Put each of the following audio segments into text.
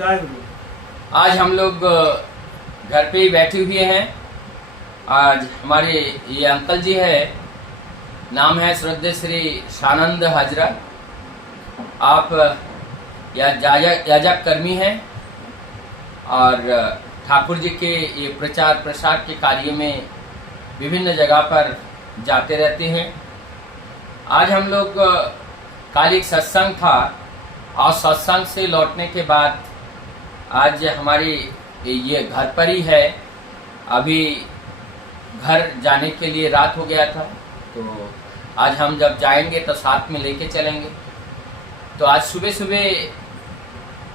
जय गुरु। आज हम लोग घर पे ही बैठे हुए हैं। आज हमारे ये अंकल जी है, नाम है श्रद्धेय श्री शानंद हाजरा। आप याजक कर्मी हैं और ठाकुर जी के ये प्रचार प्रसार के कार्य में विभिन्न जगह पर जाते रहते हैं। आज हम लोग कल एक सत्संग था और सत्संग से लौटने के बाद आज हमारी ये घर पर ही है। अभी घर जाने के लिए रात हो गया था, तो आज हम जब जाएंगे तो साथ में लेके चलेंगे। तो आज सुबह सुबह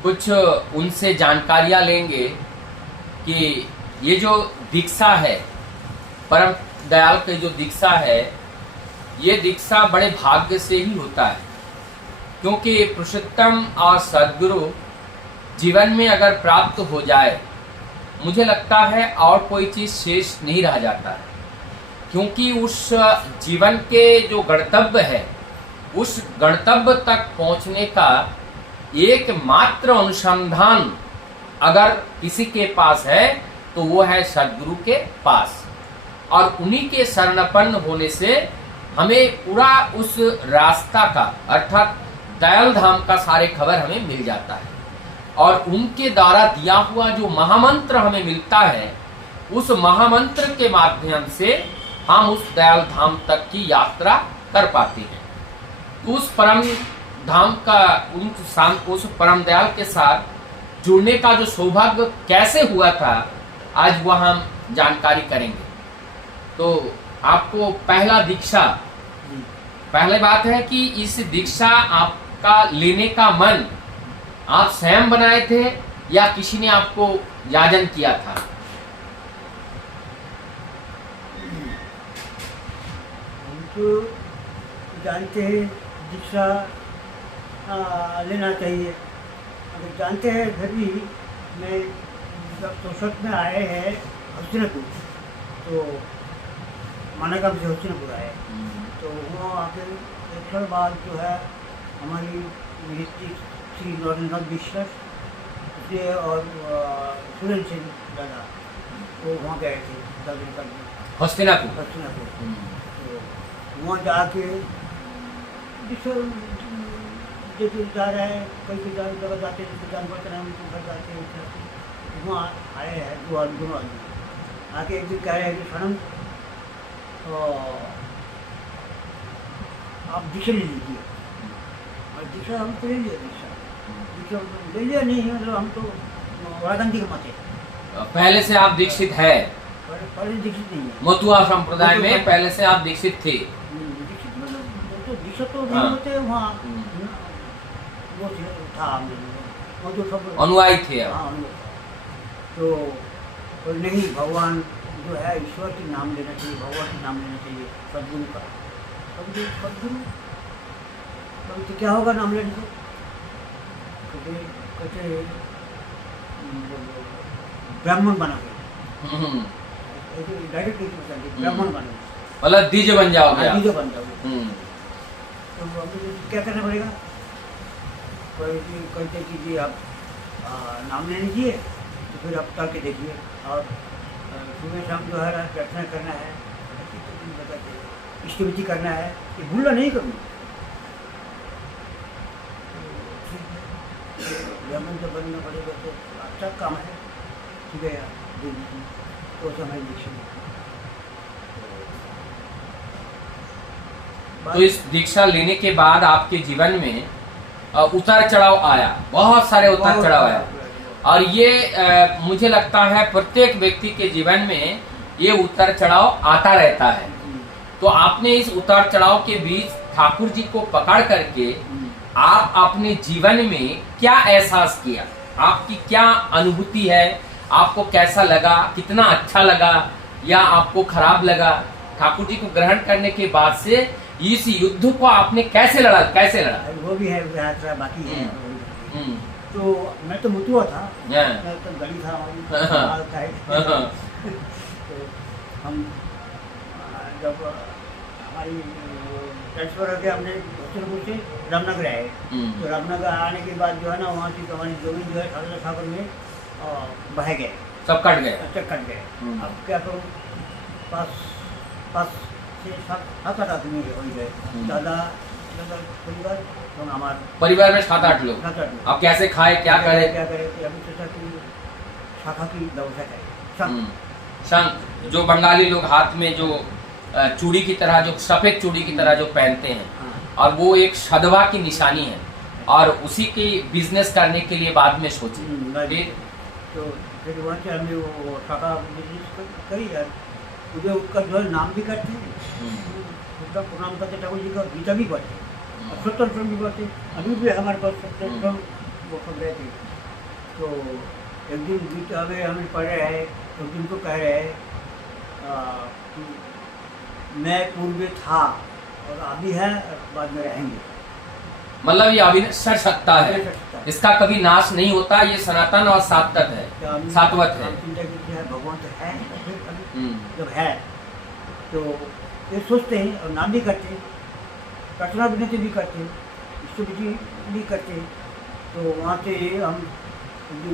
कुछ उनसे जानकारियाँ लेंगे कि ये जो दीक्षा है, परम दयाल की जो दीक्षा है, ये दीक्षा बड़े भाग्य से ही होता है, क्योंकि पुरुषोत्तम और सद्गुरु जीवन में अगर प्राप्त हो जाए, मुझे लगता है और कोई चीज शेष नहीं रह जाता है। क्योंकि उस जीवन के जो गंतव्य है, उस गंतव्य तक पहुंचने का एकमात्र अनुसंधान अगर किसी के पास है तो वो है सद्गुरु के पास। और उन्हीं के शरणपन्न होने से हमें पूरा उस रास्ता का अर्थात दयाल धाम का सारे खबर हमें मिल जाता है। और उनके द्वारा दिया हुआ जो महामंत्र हमें मिलता है, उस महामंत्र के माध्यम से हम उस दयाल धाम तक की यात्रा कर पाते हैं। तो उस परम धाम का उस परम दयाल के साथ जुड़ने का जो सौभाग्य कैसे हुआ था, आज वह हम जानकारी करेंगे। तो आपको पहला दीक्षा, पहले बात है कि इस दीक्षा आपका लेने का मन आप स्वयं बनाए थे या किसी ने आपको याजन किया था? हम तो जानते हैं दीक्षा लेना चाहिए, अगर जानते हैं फिर भी मैं जब 64 में आए हैं हस्तिनापुर, तो मानागाम से हस्तिनापुर आए, तो वहाँ आके एक साल बाद जो है हमारी मिनिस्ट्री श्री नरेंद्र विश्वास से और सुरेंद्र सिंह दादा वो वहाँ गए थे हस्तिनापुर। तो वहाँ जाके जैसे जा रहे हैं, कई जगह जाते हैं, जैसे जानवर का नाम घर जाते हैं, वहाँ आए हैं दोनों आदमी आके एक दिन कह रहे हैं कि सनम आप दीक्षा ले लीजिए। और दीक्षा हम तो ले लिया, दीक्षा ले लिया नहीं, मतलब हम तो वारागंती के मत है। पहले से आप दीक्षित है? पहले दीक्षित नहीं है, मथुआ संप्रदाय में पहले से आप दीक्षित थे? दीक्षित मतलब तो दीक्षा तो नहीं होते वहाँ, वो था वो जो सब अनुयायी थे। हाँ, तो नहीं, भगवान जो है ईश्वर के नाम लेना चाहिए, भगवान के नाम लेना चाहिए, सद्गुरु का। सद्गुरु तो क्या होगा नाम लेने से? कहते ब्राह्मण बना गए, डायरेक्ट ब्राह्मण बना गए, मतलब द्विज बन जाओगे। द्विज बन जाओगे। तो हमें क्या करना पड़ेगा? कहते कि जी आप नाम ले लीजिए, तो फिर आप करके देखिए, और सुबह शाम जो है प्रार्थना करना है, इष्टविधि करना है, ये भूलना नहीं करूँ। ब्राह्मण तो बनना पड़ेगा, तो अच्छा काम है, ठीक है यार, तो समय दीक्षा। तो इस दीक्षा लेने के बाद आपके जीवन में उतार चढ़ाव आया, बहुत सारे उतार चढ़ाव आया, और ये मुझे लगता है प्रत्येक व्यक्ति के जीवन में ये उतार चढ़ाव आता रहता है। तो आपने इस उतार चढ़ाव के बीच ठाकुर जी को पकड़ करके आप अपने जीवन में क्या एहसास किया, आपकी क्या अनुभूति है, आपको कैसा लगा, कितना अच्छा लगा या आपको खराब लगा? ठाकुर जी को ग्रहण करने के बाद से इस युद्ध को आपने कैसे लड़ा? वो भी है, यात्रा बाकी है। तो मैं तो मुतुआ था, मैं तो गली था, तो हम जब हमारी ट्रांसफर होकर हमने हस्तिनापुर से रामनगर आए। तो रामनगर आने के बाद जो है ना वहाँ से हमारी जमीन जो है ठाकुर ठाकुर में बह गए, सब कट गए। अच्छा कट गए। अब क्या करूँ, पाँच से सात आठ आदमी हो गए, ज़्यादा परिवार तो हमारे परिवार में 7-8 लोग। 7-8 लोग। अब कैसे खाए, क्या करे? क्या करे? अभी सोचा कि शाखा की व्यवस्था करें। शंख, जो बंगाली लोग हाथ में जो चूड़ी की तरह, जो सफेद चूड़ी की तरह जो पहनते हैं, और वो एक सदवा की निशानी है, और उसी की बिजनेस करने के लिए बाद में सोचे। तो फिर वहाँ से हमने वो शाखा बिजनेस करी यार, मुझे उसका जो है नाम भी करते हैं, उसका प्रणाम करते, ठाकुर जी का गीता भी पढ़ते हैं, और स्वतंत्र भी पढ़ते। अभी भी हमारे पास स्वतंत्र वो सब रहे थे। तो एक दिन गीता हमें पढ़ रहे हैं, तो दिन को कह रहे हैं कि मैं पूर्व था और अभी है और बाद में रहेंगे। मतलब ये अविनश्वर सत्ता है, इसका कभी नाश नहीं होता। ये सनातन और सात्वत है, सात्वत है। भगवान तो है, जब है तो ये सोचते हैं और नाम भी करते हैं, प्रार्थना विनती भी करते हैं, स्तुति भी करते हैं। तो वहाँ से हम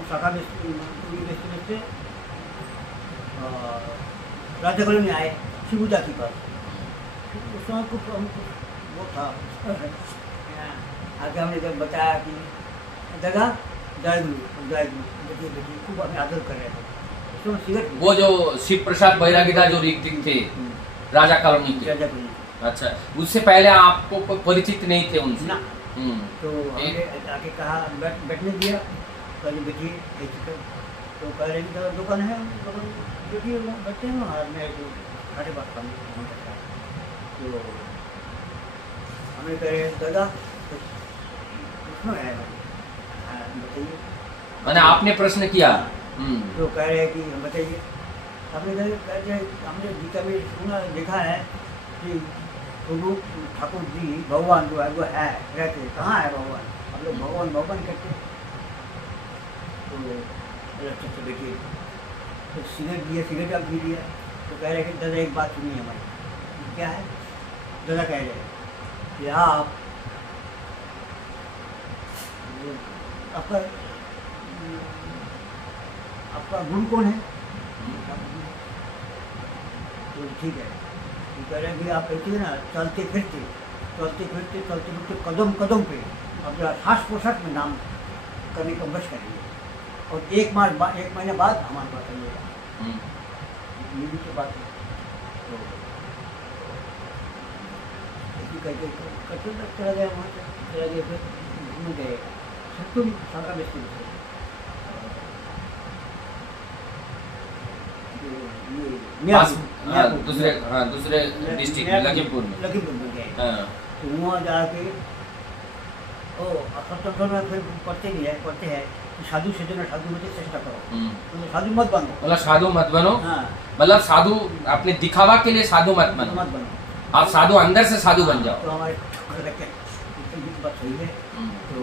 शाखा बेचते राजा कॉलोनी आए, शिवूजा के पास। उस समय कुछ हमको वो था आगे हमने जब बताया कि दादा जय गुरु देखिए खूब हमें आदर कर रहे थे। उसमें सिगरेट, वो जो शिव प्रसाद बैरागीदा जो ऋतिक थे राजा कॉलोनी के। अच्छा, उससे पहले आपको कोई परिचित नहीं थे उनसे ना? तो हमने आके कहा बैठने दिया, पहले बैठिए। तो कह रहे कि दुकान है, देखिए बैठते हैं वहाँ में, तो साढ़े बात काम करता है। तो हमें कह रहे दादा उसमें है, बताइए। मैंने आपने प्रश्न किया। तो कह रहे हैं कि बताइए। हमने हमने गीता में सुना देखा है कि प्रभु ठाकुर जी भगवान जो है वो है, रहते कहाँ है भगवान, हम लोग भगवान कहते। तो देखिए, तो सिगरेट दिया, सिगरेट आप पी लिया। तो कह रहे कि दादा एक बात सुनिए हमारी। क्या है? दादा कह रहे कि आप आपका गुरु कौन है? तो ठीक है, तो कह रहे हैं कि आप कहते हैं ना चलते फिरते कदम कदम पे अपना श्वास प्रश्वास में नाम करने का बस करेंगे, और एक महीने बाद हमारे पास आइएगा। ये भी तो बात है। तो ऐसी करते चला गया, वहाँ से चला गया, फिर घूमने गए सत्तुम शाखा बेचते। दूसरे डिस्ट्रिक्ट लखीमपुर में गए। तो वहाँ जाके में फिर पढ़ते हैं कि साधु से जो साधु होते चेष्टा करो, तो साधु मत बनो। मतलब साधु मत बनो। हाँ। मतलब साधु अपने दिखावा के लिए साधु मत बनो, आप साधु अंदर से साधु बन जाओ। तो हमारे बात सही है। तो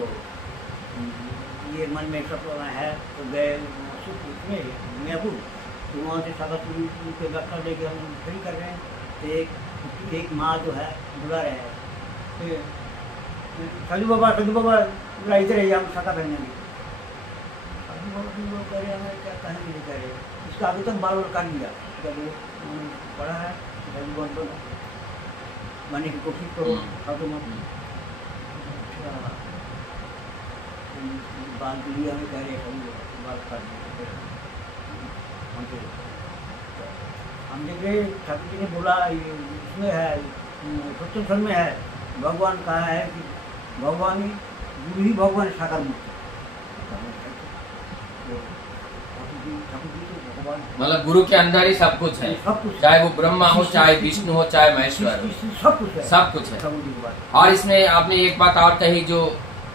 ये मन में सब है। तो गए मियाँपुर, तो वहाँ से सादा के व्यवस्था लेके हम खड़ी कर रहे हैं। तो एक माँ जो है बुला रहे हैं, साधु बाबा बुला इधर है, हम शाखा पहनने में। साधु बाबा कह रहे हमें क्या कहने के लिए कह रहे, इसका अभी तक बार बार काट दिया। जब वो पढ़ा है साधु बाबा बनने की कोशिश करो, साधु मत बाल के लिए हमें कह रहे हैं बाल काट दिए। हम देख रहे ठाकुर जी ने बोला इसमें है, सत्संग में है, भगवान कहा है कि भगवान ही गुरु ही भगवान साकार मूर्ति। मतलब गुरु के अंदर ही सब कुछ है, सब कुछ, चाहे वो ब्रह्मा हो, चाहे विष्णु हो, चाहे महेश्वर हो, सब कुछ है। और इसमें आपने एक बात और कही, जो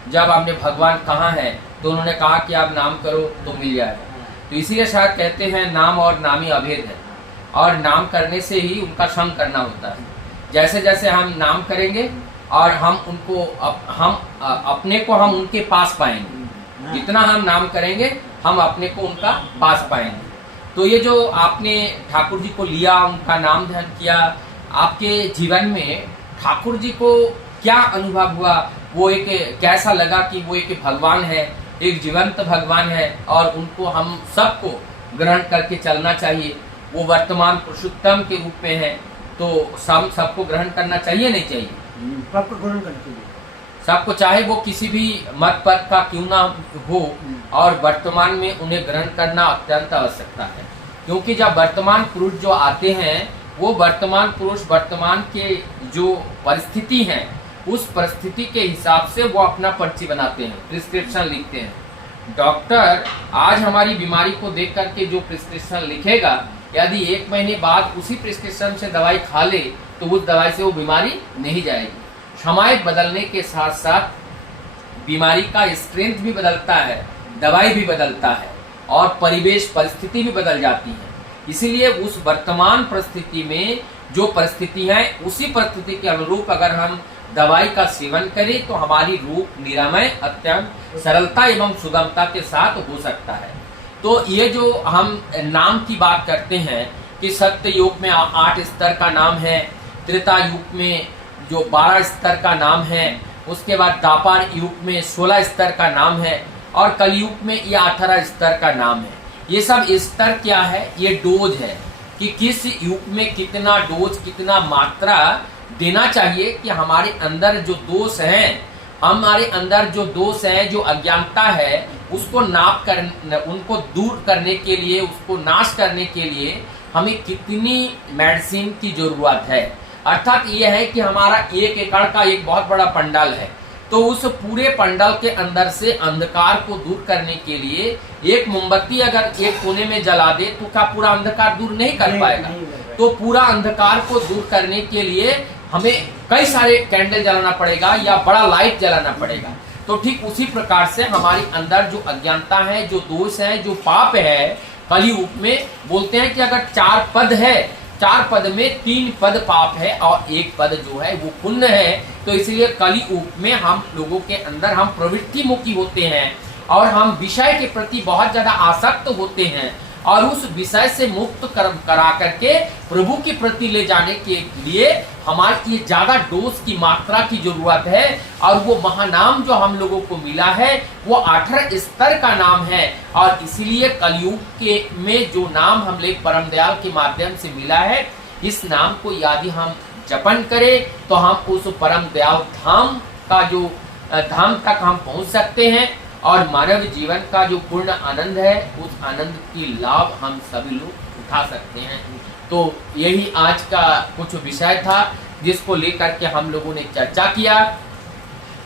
जब आपने भगवान कहाँ है तो उन्होंने कहा कि आप नाम करो तो मिल जाएगा। तो इसीलिए शायद कहते हैं नाम और नामी अभेद है, और नाम करने से ही उनका संग करना होता है। जैसे जैसे हम नाम करेंगे और हम उनको अपने को हम उनके पास पाएंगे, जितना हम नाम करेंगे हम अपने को उनका पास पाएंगे। तो ये जो आपने ठाकुर जी को लिया, उनका नाम ध्यान किया, आपके जीवन में ठाकुर जी को क्या अनुभव हुआ, वो एक कैसा लगा कि वो एक भगवान है, एक जीवंत भगवान है और उनको हम सबको ग्रहण करके चलना चाहिए। वो वर्तमान पुरुषोत्तम के रूप में है, तो सबको ग्रहण करना चाहिए नहीं चाहिए? सबको ग्रहण करना चाहिए, सबको, चाहे वो किसी भी मत पद का क्यों ना हो, और वर्तमान में उन्हें ग्रहण करना अत्यंत आवश्यकता है। क्योंकि जब वर्तमान पुरुष जो आते हैं, वो वर्तमान पुरुष वर्तमान के जो परिस्थिति है उस परिस्थिति के हिसाब से वो अपना पर्ची बनाते हैं, प्रिस्क्रिप्शन लिखते हैं। डॉक्टर आज हमारी बीमारी को देख करके जो प्रिस्क्रिप्शन लिखेगा, यदि 1 महीने बाद उसी प्रिस्क्रिप्शन से दवाई खा ले तो उस दवाई से वो बीमारी नहीं जाएगी। समय बदलने के साथ साथ बीमारी का स्ट्रेंथ भी बदलता है, दवाई भी बदलता है और परिवेश परिस्थिति भी बदल जाती है। इसीलिए उस वर्तमान परिस्थिति में जो परिस्थिति है उसी परिस्थिति के अनुरूप अगर हम दवाई का सेवन करें तो हमारी रूप निरामय अत्यंत सरलता एवं सुगमता के साथ हो सकता है। तो ये जो हम नाम की बात करते हैं कि सत्य युग में 8 स्तर का नाम है, त्रेता युग में जो 12 स्तर का नाम है, उसके बाद द्वापर युग में 16 स्तर का नाम है और कलयुग में ये 18 स्तर का नाम है। ये सब स्तर क्या है? ये डोज है कि किस युग में कितना डोज, कितना मात्रा देना चाहिए कि हमारे अंदर जो दोष हैं, हमारे अंदर जो दोष है, जो अज्ञानता है, उसको उनको दूर करने के लिए, उसको नाश करने के लिए हमें कितनी मेडिसिन की जरूरत है। अर्थात ये है कि हमारा 1 एकड़ का एक बहुत बड़ा पंडाल है, तो उस पूरे पंडाल के अंदर से अंधकार को दूर करने के लिए एक मोमबत्ती अगर एक कोने में जला दे तो क्या पूरा अंधकार दूर नहीं कर पाएगा? तो पूरा अंधकार को दूर करने के लिए हमें कई सारे कैंडल जलाना पड़ेगा या बड़ा लाइट जलाना पड़ेगा। तो ठीक उसी प्रकार से हमारे अंदर जो अज्ञानता है, जो दोष है, जो पाप है, कलयुग में बोलते हैं कि अगर 4 पद है, 4 पद में 3 पद पाप है और 1 पद जो है वो पुण्य है। तो इसलिए कलयुग में हम लोगों के अंदर हम प्रवृत्ति मुखी होते हैं और हम विषय के प्रति बहुत ज्यादा आसक्त होते हैं और उस विषय से मुक्त करा करके प्रभु के प्रति ले जाने के लिए हमारे ये ज्यादा डोज की मात्रा की जरूरत है। और वो महानाम जो हम लोगों को मिला है वो 18 स्तर का नाम है और इसीलिए कलयुग के में जो नाम हमले परम दयाल के माध्यम से मिला है, इस नाम को यदि हम जपन करें तो हम उस परम दयाल धाम का जो धाम तक हम पहुंच सकते हैं और मानव जीवन का जो पूर्ण आनंद है, उस आनंद की लाभ हम सभी लोग उठा सकते हैं। तो यही आज का कुछ विषय था जिसको लेकर के हम लोगों ने चर्चा किया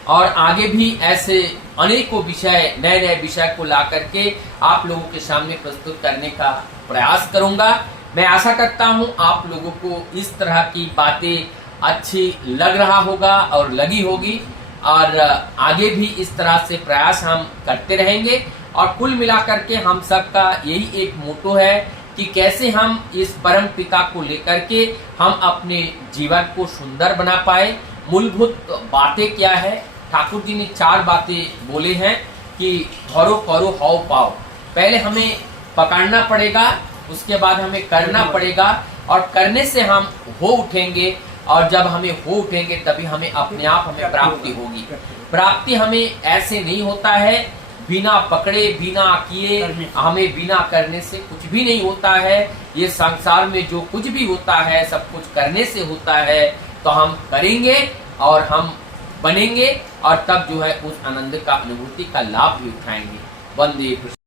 और आगे भी ऐसे अनेकों विषय, नए नए विषय को ला करके आप लोगों के सामने प्रस्तुत करने का प्रयास करूंगा। मैं आशा करता हूं आप लोगों को इस तरह की बातें अच्छी लग रहा होगा और लगी होगी और आगे भी इस तरह से प्रयास हम करते रहेंगे। और कुल मिलाकर के हम सबका यही एक मोटो है कि कैसे हम इस परम पिता को लेकर के हम अपने जीवन को सुंदर बना पाए। मूलभूत बातें क्या है? ठाकुर जी ने 4 बातें बोले हैं कि करो करो हाउ पाओ। पहले हमें पकड़ना पड़ेगा, उसके बाद हमें करना पड़ेगा और करने से हम हो उठेंगे और जब हमें हो उठेंगे तभी हमें अपने आप हमें प्राप्ति होगी। प्राप्ति हमें ऐसे नहीं होता है, बिना पकड़े बिना किए, हमें बिना करने से कुछ भी नहीं होता है। ये संसार में जो कुछ भी होता है सब कुछ करने से होता है। तो हम करेंगे और हम बनेंगे और तब जो है उस आनंद का अनुभूति का लाभ भी उठाएंगे। वंदे कृष्ण।